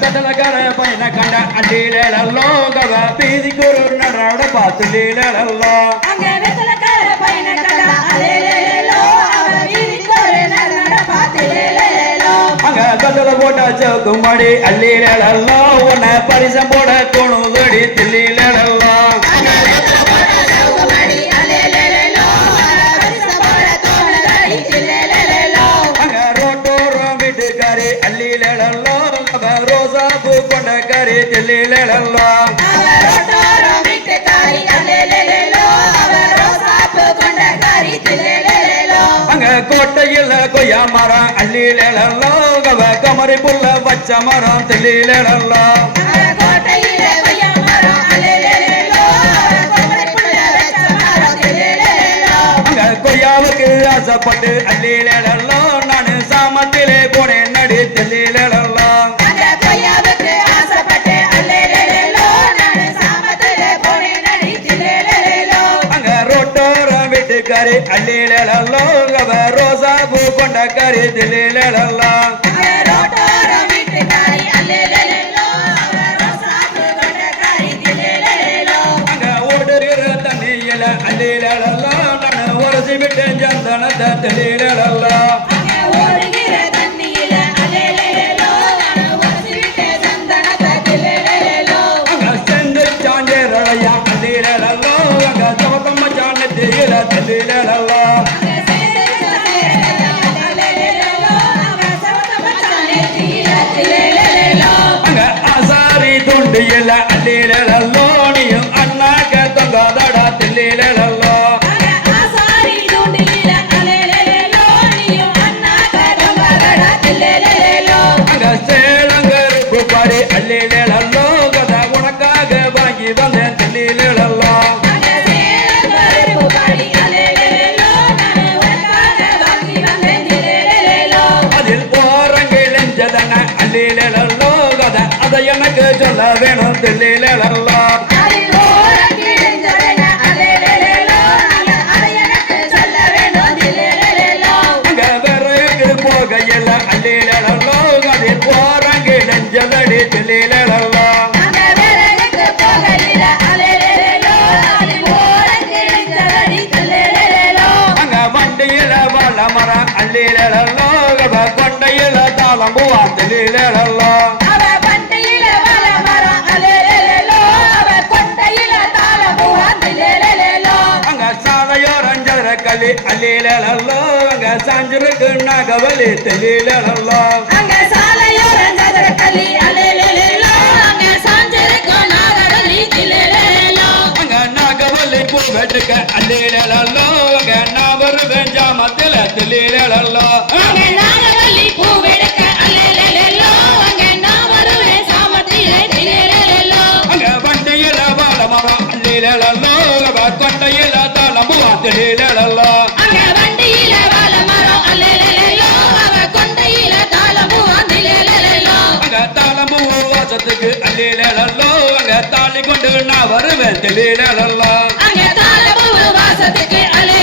சட்டலக்கார பையன கண்ட அள்ளிலோ கவ பீதிக்கு ஒரு நடராட பார்த்து லீலோ அங்க வெத்தலக்கார பையன கண்ட அலேலேலோ அவ பீதிக்கு ஒரு நடராட பார்த்து லேலேலோ அங்க கட்டல போட்ட சோக்குமாடி அள்ளிலோ உன்னை பரிசம் போட தோணுதடி தில்லிலோ அங்க வெத்தல போட்ட சோக்குமாடி அலேலேலோ பரிசம் போட தோணுதடி தில்லேலேலோ அங்க ரோட்டோரம் வீட்டுக்காரி அள்ளிலோ ரோசா பூ கொண்ட கறி தில்லிலோ ரோட்டோரம் வீட்டுக்காரி அலேலேலோ அவ ரோசா பூ கொண்ட கறி தில்லேலேலோ அங்க கோட்டையில் கொய்யா மரம் அள்ளிலோ கமரி புள்ள வச்ச மரம் தில்லிலோ கோட்டையில கொய்யா மரம் அலேலேலோ கொமரி புள்ள வச்ச மரம் தில்லேலேலோ அங்க கொய்யாவுக்கு ஆசைப்பட்டு அள்ளிலோ நான் சாமத்திலே போனேன் நடி தில்லிலோ அந்த கொய்யாவுக்கு ஆசைப்பட்டு அலேலேலோ நான் சாமத்திலே போனேன் நடி தில்லேலேலோ அங்க ரோட்டோரம் வீட்டுக்காரி அள்ளிலோ ரோசா பூ கொண்ட கறி தில்லிலோ ரோட்டோரம் வீட்டுக்காரி அலேலேலோ ரோசா பூ கொண்ட கறி தில்லேலேலோ அங்க ஓடுகிற தண்ணியில அள்ளிலோ நான் உரசி விட்டேன் சந்தனத்தை தில்லிலோ ஓடுகிற தண்ணியில அலேலேலோ வசிவிட்ட சந்தனத்தை தில்லேலேலோ அங்க செந்து சாஞ்சேரளையா அள்ளிலோ அங்க சமத்தம்ம சாணத்தியில தில்லிலோ அங்க ஆசாரி துண்டியில அள்ளிலோ நீயும் அண்ணாக்க தொங்காதடா தில்லிலோ அங்க சேலங்கருக்கு பாடி அள்ளிலோ கதை உனக்காக வாங்கி வந்தேன் தில்லிலோ அதில் போறங்கிழஞ்சதன அள்ளிலோ கதை அதை எனக்கு சொல்ல வேணும் தில்லிலோ அங்க விறகு போகையில் அள்ளிலோ அதில் போறங்கிழஞ்சதடி தில்லிலோ அங்க வண்டியில வள மரம் அள்ளிலோ கொண்டையில தாளம் பூவா தில்லிலோ அங்க சாலையோரம் ஜர களி அள்ளிலோ அங்க சாஞ்சிருக்கு நகவலி தில்லிலோ அங்க சாலையோரம் சதுரக்கல்லி அலேலேலோ அங்க சாஞ்சிருக்கும் நாகவல்லி தில்லேலேலோ அங்க நகவலி பூ வெட்டுக்க அள்ளிலோ அங்க நான் வருவேன் ஜாமத்தில தில்லிலோ அங்க நாகவல்லி பூவெடுக்க அலேலேலோ அங்க நான் வருவேன் சாமத்திலே தில்லேலேலோ அங்க வண்டியில வாழ மரம் அள்ளிலோ கொண்டையில தாளம் பூவா தில்லிலோ அங்க வண்டியில வாழ மரம் அலேலேலோ அவ கொண்டையில தாளமு தில்லேலேலோ அங்க தாளம் பூ வாசத்துக்கு அள்ளிலோ அங்க தாலி கொண்டு நான் வருவேன் தில்லிலோ அங்க தாளமு வாசத்துக்கு அலே